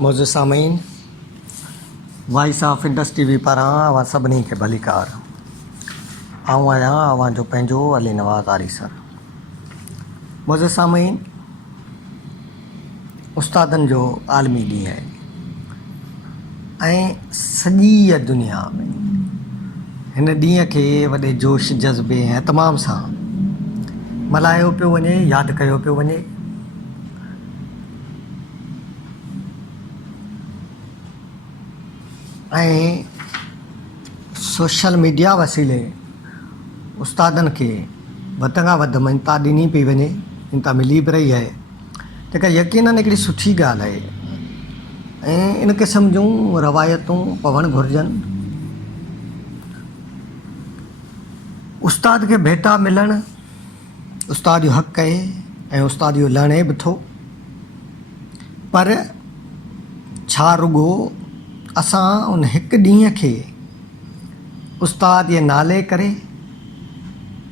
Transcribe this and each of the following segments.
मौजूद सामीन voice of Indus TV पारां अवां सभिनी खे भलीकार। आऊं आहियां अवां जो पंहिंजो अली नवाज़ आरी सर। मौजूद सामीन, उस्तादनि जो आलमी ॾींहुं आहे ऐं सॼी दुनिया में हिन ॾींहं खे वॾे जोश जज़्बे ऐं तमाम सां मल्हायो पियो वञे, यादि कयो पियो वञे। ऐं सोशल मीडिया वसीले उस्तादनि खे वधि खां वधि मञता ॾिनी पई वञे, मञता मिली बि रही आहे, जेका यकीननि हिकिड़ी सुठी ॻाल्हि आहे ऐं इन क़िस्म जूं रवायतूं पवणु घुरिजनि। उस्ताद खे भेटा मिलणु उस्ताद जो हक़ु आहे ऐं उस्ताद जो लहणे बि थो, पर छा रुॻो असां उन हिकु ॾींहं खे उस्ताद जे नाले करे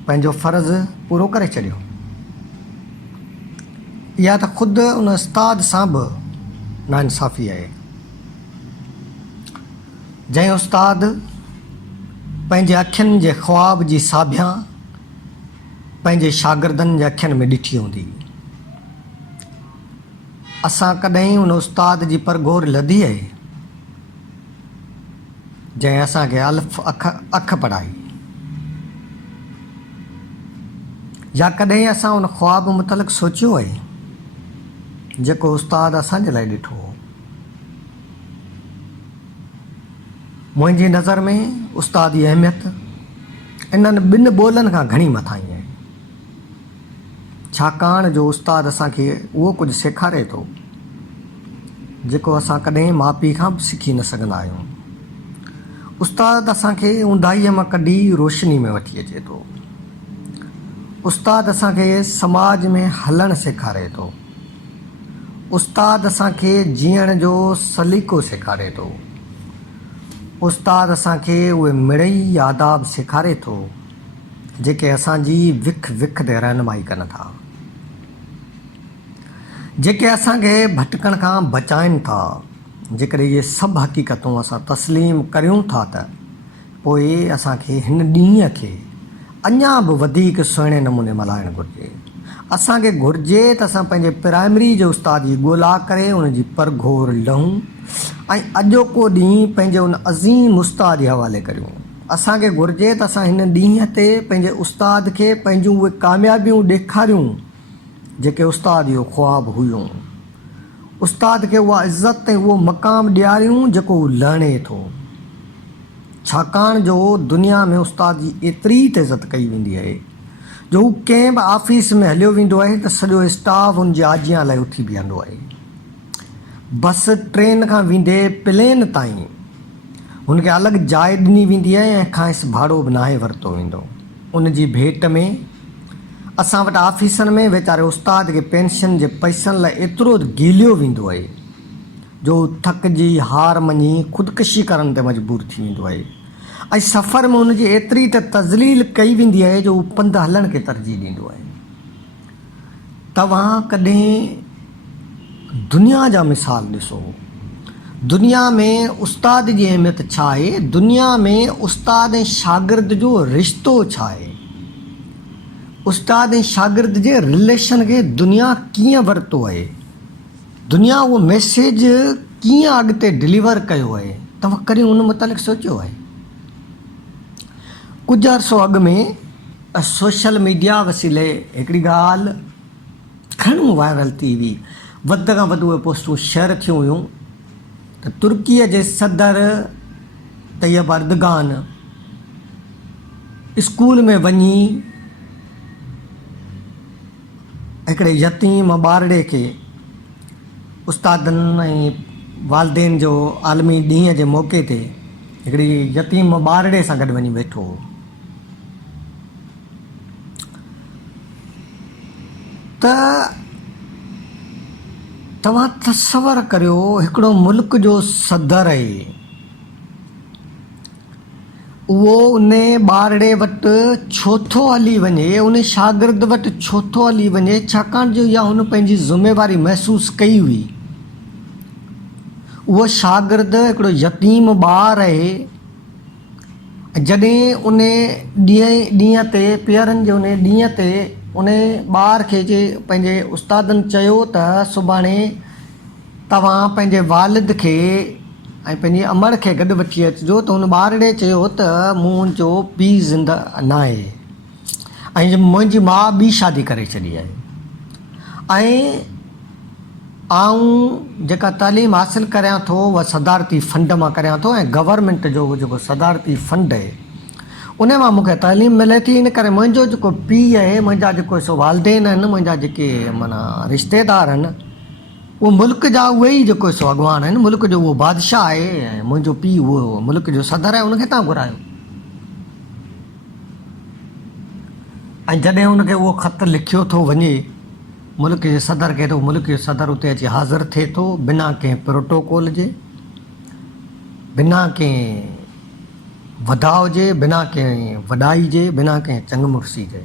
पंहिंजो फ़र्ज़ु पूरो करे छॾियो, या त ख़ुदि उन उस्ताद सां बि नाइंसाफ़ी आहे। जंहिं उस्ताद पंहिंजे अखियुनि जे ख़्वाब जी साभियां पंहिंजे शागिर्दनि जे अखियुनि में ॾिठी हूंदी, असां कॾहिं उन उस्ताद जी परगोर लधी आहे जंहिं असांखे अल्फ़ अख पढ़ाई, या कॾहिं असां उन ख़्वाब मुतलिक़ सोचियो आहे जेको उस्ताद असांजे लाइ ॾिठो हो। मुंहिंजी नज़र में उस्ताद जी अहमियत इन्हनि ॿिनि ॿोलनि खां घणी मथां ई आहे, छाकाणि जो उस्ताद असांखे उहो कुझु सेखारे थो जेको असां कॾहिं माउ पीउ खां बि सिखी न सघंदा आहियूं। उस्ताद असांखे ऊंदाहीअ मां कढी रोशनी में वठी अचे थो। उस्ताद असांखे समाज में हलणु सेखारे थो। उस्ताद असांखे जीअण जो सलीक़ो सेखारे थो। उस्ताद असांखे उहे मिड़ई आदाब सेखारे थो जेके असांजी विख विख ते रहनुमाई कनि था, जेके असांखे भटकण खां बचाइनि था। जेकॾहिं इहे सभु हक़ीक़तूं असां तस्लीम करियूं था त पोइ असांखे हिन ॾींहं खे अञा बि वधीक सुहिणे नमूने मल्हाइणु घुरिजे। असांखे घुरिजे त असां पंहिंजे प्राइमरी जे उस्ताद जी ॻोल्हा करे उन जी परघोर लहूं ऐं अॼोको ॾींहुं पंहिंजे उन अज़ीम उस्ताद जे हवाले करियूं। असांखे घुरिजे त असां हिन ॾींहं ते पंहिंजे उस्ताद खे पंहिंजूं उहे कामयाबियूं ॾेखारियूं जेके उस्ताद जो ख़्वाबु हुयूं। उस्ताद खे उहा इज़त ऐं उहो मक़ाम ॾियारियूं जेको हू लहणे थो, छाकाणि जो दुनिया में उस्ताद जी एतिरी त इज़त कई वेंदी आहे जो हू कंहिं बि ऑफिस में हलियो वेंदो आहे त सॼो स्टाफ हुनजी आजियां लाइ उथी बीहंदो आहे। बस ट्रेन खां वेंदे प्लेन ताईं हुनखे अलॻि जाइ ॾिनी वेंदी आहे ऐं खांइस भाड़ो बि नाहे वरितो वेंदो। उन जी भेट में असां वटि ऑफिसनि में वीचारे उस्ताद खे पेंशन जे पैसनि लाइ एतिरो गीलियो वेंदो आहे जो थकिजी हार मञी ख़ुदकुशी करण ते मजबूर थी वेंदो आहे ऐं सफ़र में हुनजी एतिरी त तज़लील कई वेंदी आहे जो हू पंधु हलण खे तरजीह ॾींदो आहे। तव्हां कॾहिं दुनिया जा मिसाल ॾिसो, दुनिया में उस्ताद जी अहमियत छा आहे, दुनिया में उस्ताद ऐं शागिर्द जो रिश्तो छा आहे, उस्ताद ऐं शागिर्द जे रिलेशन खे दुनिया कीअं वरितो आहे, दुनिया उहो मैसेज कीअं अॻिते डिलीवर कयो आहे। तव्हां कॾहिं उन मुतालिक़ सोचियो आहे? कुझु अर्सो अॻु में सोशल मीडिया वसीले हिकिड़ी ॻाल्हि घणो वायरल थी हुई, वधि खां वधि उहे पोस्टूं शेयर थियूं हुयूं त तुर्कीअ जे सदर तैयब अर्दगान स्कूल में वञी हिकिड़े यतीम ॿारड़े खे उस्तादनि ऐं वालदेन जो आलमी ॾींहं जे मौक़े ते हिकिड़ी यतीम ॿारड़े सां गॾु वञी वेठो हो। त तव्हां तसवर करियो, हिकिड़ो मुल्क जो सदर आहे, उहो उन ॿारड़े वटि छो थो हली वञे, उन शागिर्द वटि छो थो हली वञे, छाकाणि जो इहा हुन पंहिंजी ज़िमेवारी महसूसु कई हुई उहो शागिर्द हिकिड़ो यतीम ॿारु आहे। जॾहिं उन ॾींहं ते पीअरनि जे उन ॾींहं ते उन ॿार खे पंहिंजे उस्तादनि चयो त सुभाणे तव्हां पंहिंजे वालिद खे ऐं पंहिंजी अमड़ खे गॾु वठी अचिजो। त हुन ॿारड़े चयो त मुंहिंजो पीउ ज़िंदा न आहे ऐं मुंहिंजी माउ ॿी शादी करे छॾी आहे ऐं आऊं जेका तालीम हासिलु करियां थो उहा सदारती फंड मां करियां थो ऐं गवर्नमेंट जो जेको सदारती फंड आहे उन मां मूंखे तालीम मिले थी। इन करे मुंहिंजो जेको पीउ आहे, मुंहिंजा जेको सो वालदेन आहिनि, मुंहिंजा जेके माना रिश्तेदार आहिनि, उहो मुल्क जा उहे ई जेको सो अॻवान आहिनि, मुल्क जो उहो बादशाह आहे ऐं मुंहिंजो पीउ उहो मुल्क जो सदर आहे, उनखे तव्हां घुरायो। ऐं जॾहिं उनखे उहो ख़त लिखियो थो वञे मुल्क जे सदर खे, त मुल्क जो सदर उते अची हाज़िर थिए थो बिना कंहिं प्रोटोकॉल जे, बिना कंहिं वधाउ जे, बिना कंहिं वॾाई जे, बिना कंहिं चङमुर्सी जे।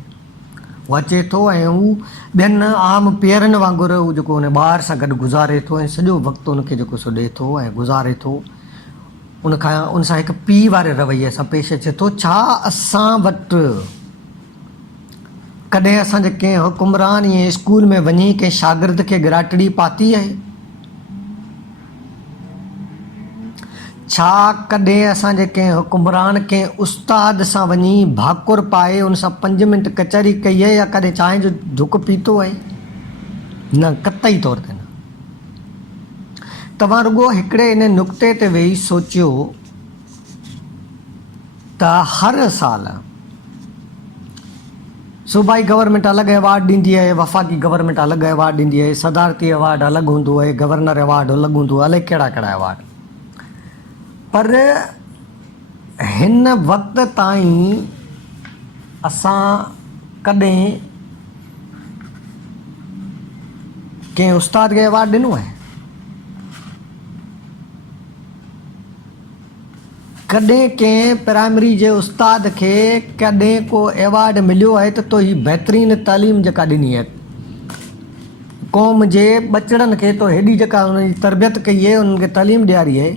उहो अचे थो ऐं हू ॿियनि आम पीअरनि वांगुरु उहो जेको उन ॿार सां गॾु गुज़ारे थो ऐं सॼो वक़्तु उनखे जेको सो ॾिए थो ऐं गुज़ारे थो। उन सां हिकु पीउ वारे रवैये सां पेश अचे थो। छा असां वटि कॾहिं असांजे कंहिं हुकुमरान ईअं स्कूल में वञी कंहिं शागिर्द खे गिराटड़ी पाती आहे? छा कॾहिं असांजे कंहिं हुकुमरान कंहिं उस्ताद सां वञी भाकुर पाए उन सां 5 मिंट कचहरी कई आहे या कॾहिं चांहि जो धुक पीतो आहे? न, क़तई तौर ते न। तव्हां रुॻो हिकिड़े इन नुक़्ते ते वेही सोचियो त हर साल सूबाई गवर्नमेंट अलॻि अवार्ड ॾींदी आहे, वफ़ाक़ी गवर्नमेंट अलॻि अवार्ड ॾींदी आहे, सदारती अवार्ड अलॻि हूंदो आहे, गवर्नर अवार्ड अलॻि हूंदो आहे, अलाए कहिड़ा कहिड़ा अवार्ड। पर हिन वक़्त ताईं असां कॾहिं कंहिं उस्ताद खे अवार्ड ॾिनो आहे? कॾहिं कंहिं प्राइमरी जे उस्ताद खे कॾहिं को अवार्ड मिलियो आहे त तो हीअ बहितरीनु तालीम जेका ॾिनी आहे क़ौम जे ॿचड़नि खे, तो हेॾी जेका हुनजी तरबियत कई आहे, उन्हनि खे तालीम ॾियारी आहे।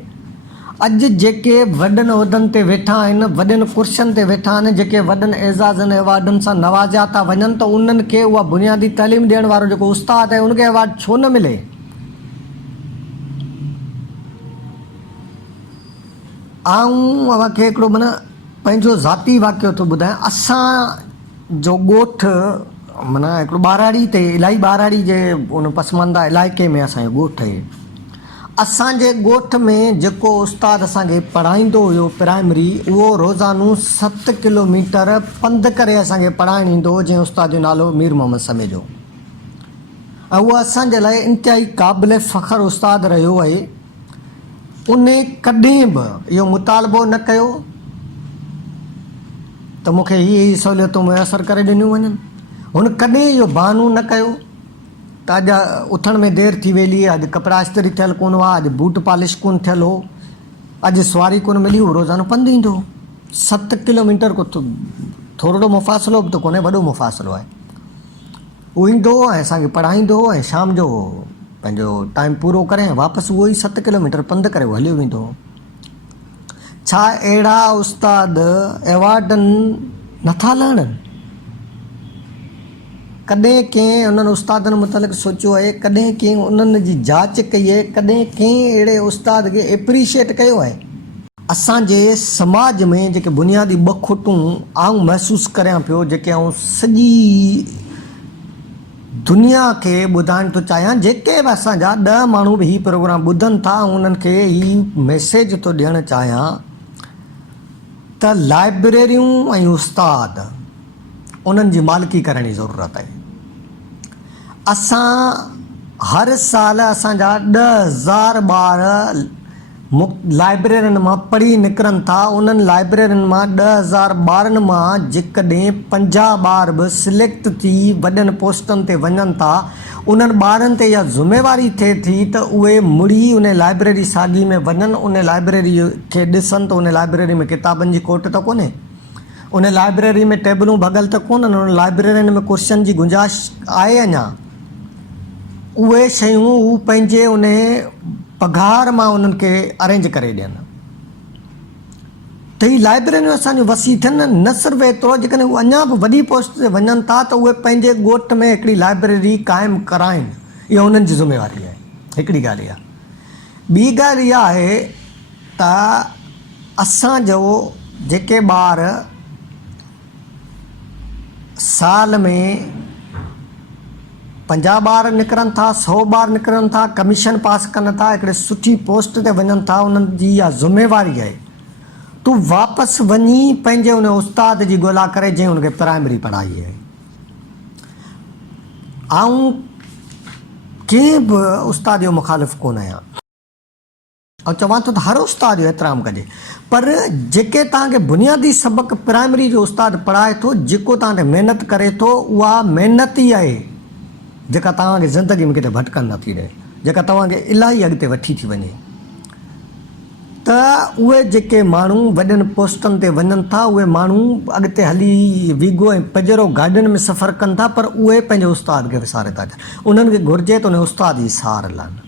अॼु जेके वॾनि उहिदनि ते वेठा आहिनि, वॾनि कुर्सियुनि ते वेठा आहिनि, जेके वॾनि एज़ाज़नि अवार्डनि सां नवाज़िया था वञनि, त उन्हनि खे उहा बुनियादी तालीम ॾियण वारो जेको उस्ताद आहे उनखे अवार्ड छो न मिले? आऊं अव्हांखे हिकिड़ो माना पंहिंजो ज़ाती वाक़ियो थो ॿुधायां। असांजो ॻोठु माना हिकिड़ो ॿाराड़ी ते, इलाही ॿाराड़ी जे उन पसमानदा इलाइक़े में असांजो ॻोठु आहे। असांजे ॻोठ में जेको उस्ताद असांखे पढ़ाईंदो हुयो प्राइमरी, उहो रोज़ानो 7 किलोमीटर पंधु करे असांखे पढ़ाइणु ईंदो हो, जंहिं उस्ताद जो नालो मीर मोहम्मद समेजो। ऐं उहो असांजे लाइ इंतिहाई क़ाबिल फ़ख़्रु उस्ताद रहियो आहे। उन कॾहिं बि इहो मुतालबो न कयो त मूंखे हीअ सहूलियतूं मुयसरु करे ॾिनियूं वञनि। हुन कॾहिं इहो बहानो न कयो त अॼु उथण में देरि थी वेली, अॼु कपिड़ा इस्त्री थियल कोन हुआ, अॼु बूट पॉलिश कोन थियल हो, अॼु सवारी कोन मिली, उहो रोज़ानो पंधु ईंदो। 7 किलोमीटर को थोरो मुफ़ासिलो बि त कोन्हे, वॾो मुफ़ासिलो आहे। उहो ईंदो ऐं असांखे पढ़ाईंदो ऐं शाम जो पंहिंजो टाइम पूरो करे ऐं वापसि उहो ई 7 किलोमीटर पंधु करे हलियो वेंदो। छा अहिड़ा उस्ताद अवार्डनि नथा लहनि? कॾहिं कंहिं उन्हनि उस्तादनि मुतलिक़ सोचियो आहे? कॾहिं कंहिं उन्हनि जी जांच कई आहे? कॾहिं कंहिं अहिड़े उस्ताद खे एप्रीशिएट कयो आहे? असांजे समाज में जेके बुनियादी 2 खुटूं आऊं महसूसु करियां पियो, जेके आऊं सॼी दुनिया खे ॿुधाइणु थो चाहियां, जेके बि असांजा 10 माण्हू बि हीउ प्रोग्राम ॿुधनि था, उन्हनि खे हीउ मैसेज थो ॾियणु चाहियां त लाइब्रेरियूं ऐं उस्ताद उन्हनि जी मालिकी करण जी ज़रूरत आहे। असां हर साल असांजा 10,000 ॿार लाइब्रेरियुनि मां पढ़ी निकिरनि था। उन्हनि लाइब्रेरियुनि मां 10,000 ॿारनि मां जेकॾहिं 50 ॿार बि सिलेक्ट थी वॾनि पोस्टनि ते वञनि था, उन्हनि ॿारनि ते इहा ज़िमेवारी थिए थी त उहे मुड़ी उन लाइब्रेरी साॻी में वञनि, उन लाइब्रेरी खे ॾिसनि त उन लाइब्रेरी में किताबनि जी कोट त कोन्हे, उन लाइब्रेरी में टेबलूं भॻल त कोन्हनि, उन लाइब्रेरियुनि में कुर्सियुनि जी गुंजाइश आहे। अञा उहे शयूं हू पंहिंजे उन पघार मां उन्हनि खे अरेंज करे ॾियनि त ही लाइब्रेरियूं असांजो वसी थियनि न सिर्फ़ु एतिरो जेकॾहिं उहे अञा बि वॾी पोस्ट ते वञनि था त उहे पंहिंजे ॻोठ में हिकिड़ी लाइब्रेरी क़ाइमु कराइनि इहा उन्हनि जी ज़िम्मेवारी आहे हिकिड़ी ॻाल्हि इहा ॿी ॻाल्हि इहा आहे त असांजो जेके ॿार साल में 50 ॿार निकिरनि था 100 ॿार निकिरनि था कमीशन पास कनि था हिकिड़े सुठी पोस्ट ते वञनि था उन्हनि जी इहा ज़िम्मेवारी आहे तूं वापसि वञी पंहिंजे उन उस्ताद जी ॻोल्हा करे जंहिं हुनखे प्राइमरी पढ़ाई आहे ऐं कंहिं बि उस्ताद जो मुखालिफ़ कोन आहियां ऐं चवां थो त हर उस्ताद जो एतिराम कजे पर जेके तव्हांखे बुनियादी सबक़ प्राइमरी जो उस्ताद पढ़ाए थो जेको तव्हां ते महिनत करे थो उहा महिनत ई आहे जेका तव्हांखे ज़िंदगी में किथे भटकनि नथी ॾे जेका तव्हांखे इलाही अॻिते वठी थी वञे त उहे जेके माण्हू वॾनि पोस्टनि ते वञनि था उहे माण्हू अॻिते हली वीगो ऐं पजरो गाॾियुनि में सफ़र कनि था पर उहे पंहिंजे उस्ताद खे विसारे था अचनि उन्हनि खे घुरिजे त उन उस्ताद जी सहार लहनि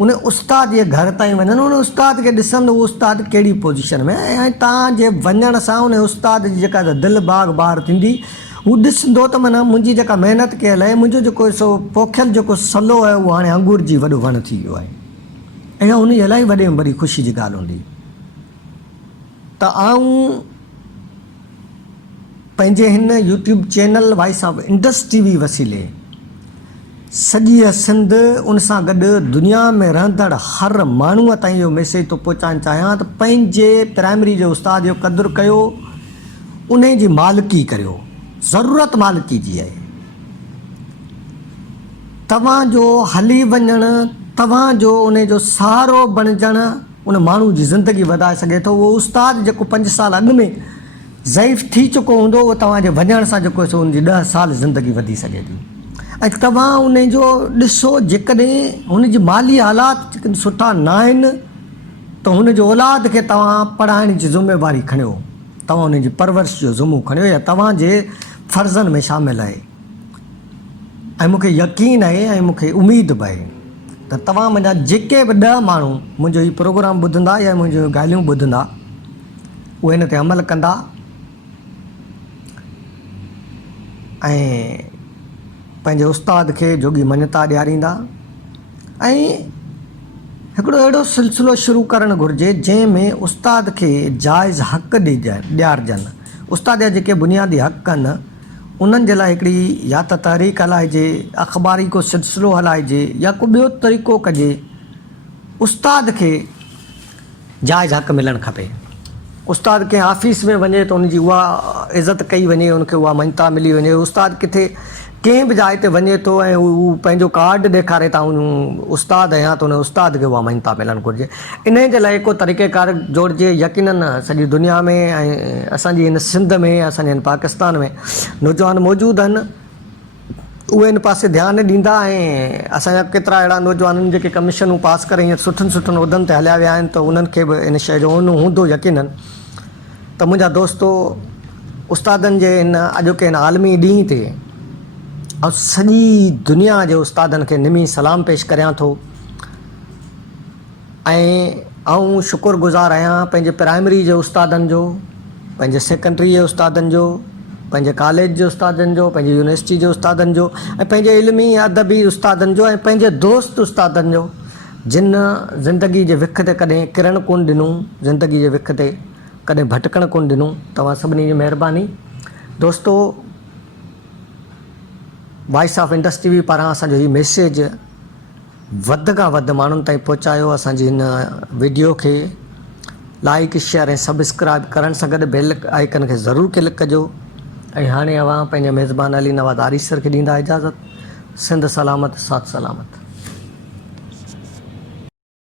उन उस्ताद जे घर ताईं वञनि उन उस्ताद खे ॾिसनि उहो उस्ताद कहिड़ी पोज़ीशन में ऐं तव्हांजे वञण सां उन उस्ताद जी जेका दिलि बाग़ बार थींदी हू ॾिसंदो त माना मुंहिंजी जेका महिनत कयल आहे मुंहिंजो जेको सो पोखियल जेको सलो आहे उहो हाणे अंगूर जी वॾो वणु थी वियो आहे ऐं उन जी इलाही वॾे में वॾी ख़ुशी जी ॻाल्हि हूंदी त आऊं पंहिंजे हिन YouTube channel voice of Indus TV वसीले सॼी सिंध उन सां गॾु दुनिया में रहंदड़ हर माण्हूअ ताईं इहो मैसेज थो पहुचाइणु चाहियां त पंहिंजे प्राइमरी जो उस्ताद जो क़दुरु कयो उन जी मालिकी करियो ज़रूरत मालिकी जी आहे तव्हांजो हली वञणु तव्हांजो उन जो सहारो बणिजणु उन माण्हू जी ज़िंदगी वधाए सघे थो उहो उस्ताद जेको 5 साल अॻु में ज़ईफ़ थी चुको हूंदो उहो तव्हांजे वञण सां जेको सो उनजी 10 साल ज़िंदगी वधी सघे थी ऐं तव्हां उन जो ॾिसो जेकॾहिं हुन जी माली हालात सुठा न आहिनि त हुन जो औलाद खे तव्हां पढ़ाइण जी ज़िम्मेवारी खणियो तव्हां उन जी परवरिश जो ज़िम्मो खणियो या तव्हांजे फ़र्ज़नि में शामिलु आहे ऐं मूंखे यकीन आहे ऐं मूंखे उमेद बि आहे त तव्हां मुंहिंजा जेके बि 10 माण्हू मुंहिंजो हीउ प्रोग्राम ॿुधंदा या मुंहिंजूं ॻाल्हियूं ॿुधंदा उहे हिन ते अमल कंदा ऐं पंहिंजे उस्ताद खे जोगी मञता ॾियारींदा ऐं हिकिड़ो अहिड़ो सिलसिलो शुरू करणु घुरिजे जंहिंमें उस्ताद खे जाइज़ हक़ ॾियारजनि उस्ताद जा जेके बुनियादी हक़ आहिनि उन्हनि जे लाइ हिकिड़ी या त तहरीक हलाइजे अख़बारी को सिलसिलो हलाइजे या को ॿियो तरीक़ो कजे उस्ताद खे जाइज़ हक़ मिलणु खपे उस्ताद कंहिं ऑफिस में वञे त उनजी उहा इज़त कई वञे उनखे उहा मञता मिली वञे उस्ताद किथे कंहिं बि जाइ ते वञे थो ऐं हू पंहिंजो कार्ड ॾेखारे था उस्ताद आहियां त उन उस्ताद खे उहा मञता मिलणु घुरिजे इन जे लाइ को तरीक़ेकार जोड़िजे यकीनन सॼी दुनिया में ऐं असांजी हिन सिंध में असांजे हिन पाकिस्तान में नौजवान मौजूदु आहिनि उहे हिन पासे ध्यानु ॾींदा ऐं असांजा केतिरा अहिड़ा नौजवाननि जेके कमीशनूं पास करे हीअं सुठनि उहिदनि ते हलिया विया आहिनि त उन्हनि खे बि इन शइ जो हूंदो यकीनन त मुंहिंजा दोस्तो उस्तादनि जे हिन अॼोके हिन आलमी ॾींहं ते ऐं सॼी दुनिया जे उस्तादनि खे निमी सलाम पेश करियां थो ऐं शुक्रगुज़ार आहियां पंहिंजे प्राइमरी जे उस्तादनि जो पंहिंजे सेकेंडरी जे उस्तादनि जो पंहिंजे कॉलेज जे उस्तादनि जो पंहिंजे यूनिवर्सिटी जे उस्तादनि जो ऐं पंहिंजे इल्मी अदबी उस्तादनि जो ऐं पंहिंजे दोस्त उस्तादनि जो जिन ज़िंदगी जे विख ते कॾहिं किरण कोन ॾिनूं ज़िंदगी जे विख ते कॾहिं भटकण कोन ॾिनूं तव्हां सभिनी जी महिरबानी दोस्तो वॉइस ऑफ इंडस टीवी पारां असांजो हीउ मैसेज वधि खां वधि माण्हुनि ताईं पहुचायो असांजी हिन वीडियो खे लाइक शेयर ऐं सब्सक्राइब करण सां गॾु बेल आइकन खे ज़रूरु क्लिक कजो ऐं हाणे अवां पंहिंजे मेज़बान अली नवाज़ आरिसर खे ॾींदा इजाज़त सिंध सलामत साथ सलामत।